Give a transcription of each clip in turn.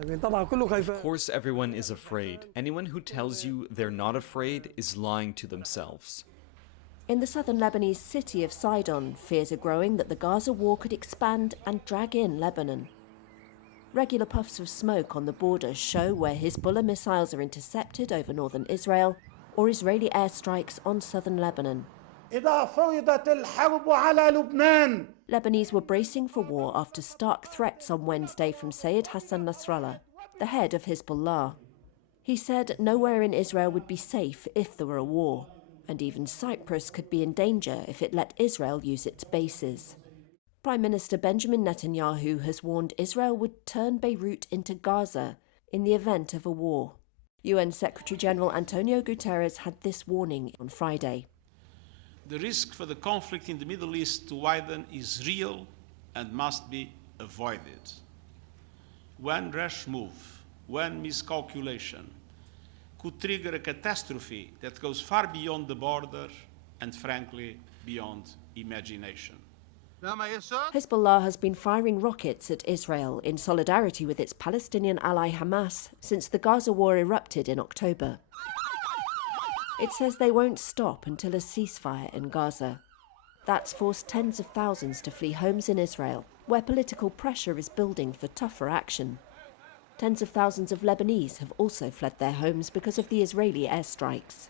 Of course everyone is afraid. Anyone who tells you they're not afraid is lying to themselves. In the southern Lebanese city of Sidon, fears are growing that the Gaza war could expand and drag in Lebanon. Regular puffs of smoke on the border show where Hezbollah missiles are intercepted over northern Israel or Israeli airstrikes on southern Lebanon. Lebanese were bracing for war after stark threats on Wednesday from Sayed Hassan Nasrallah, the head of Hezbollah. He said nowhere in Israel would be safe if there were a war, and even Cyprus could be in danger if it let Israel use its bases. Prime Minister Benjamin Netanyahu has warned Israel would turn Beirut into Gaza in the event of a war. UN Secretary-General Antonio Guterres had this warning on Friday. The risk for the conflict in the Middle East to widen is real and must be avoided. One rash move, one miscalculation, could trigger a catastrophe that goes far beyond the border and, frankly, beyond imagination. Hezbollah has been firing rockets at Israel in solidarity with its Palestinian ally Hamas since the Gaza war erupted in October. It says they won't stop until a ceasefire in Gaza. That's forced tens of thousands to flee homes in Israel, where political pressure is building for tougher action. Tens of thousands of Lebanese have also fled their homes because of the Israeli airstrikes.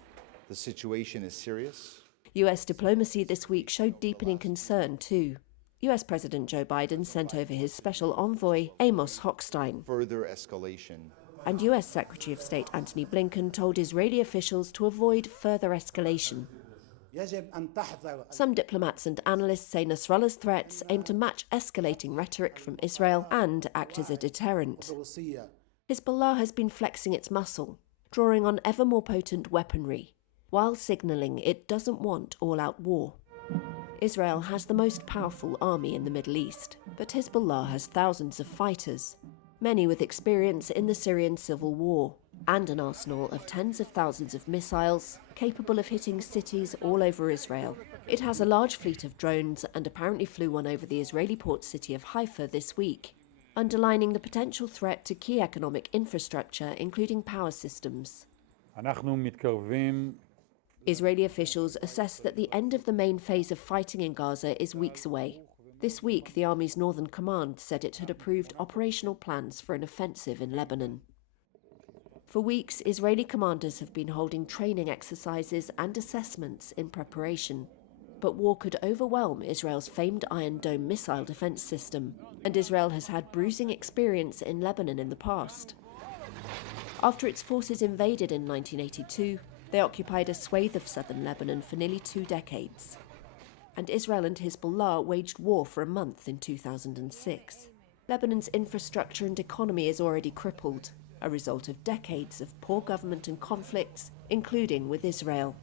The situation is serious. US diplomacy this week showed deepening concern too. US President Joe Biden sent over his special envoy, Amos Hochstein. Further escalation. And US Secretary of State Antony Blinken told Israeli officials to avoid further escalation. Some diplomats and analysts say Nasrallah's threats aim to match escalating rhetoric from Israel and act as a deterrent. Hezbollah has been flexing its muscle, drawing on ever more potent weaponry, while signalling it doesn't want all-out war. Israel has the most powerful army in the Middle East, but Hezbollah has thousands of fighters, many with experience in the Syrian civil war, and an arsenal of tens of thousands of missiles capable of hitting cities all over Israel. It has a large fleet of drones and apparently flew one over the Israeli port city of Haifa this week, underlining the potential threat to key economic infrastructure, including power systems. Israeli officials assess that the end of the main phase of fighting in Gaza is weeks away. This week, the Army's Northern Command said it had approved operational plans for an offensive in Lebanon. For weeks, Israeli commanders have been holding training exercises and assessments in preparation. But war could overwhelm Israel's famed Iron Dome missile defense system, and Israel has had bruising experience in Lebanon in the past. After its forces invaded in 1982, they occupied a swathe of southern Lebanon for nearly 2 decades. And Israel and Hezbollah waged war for a month in 2006. Lebanon's infrastructure and economy is already crippled, a result of decades of poor government and conflicts, including with Israel.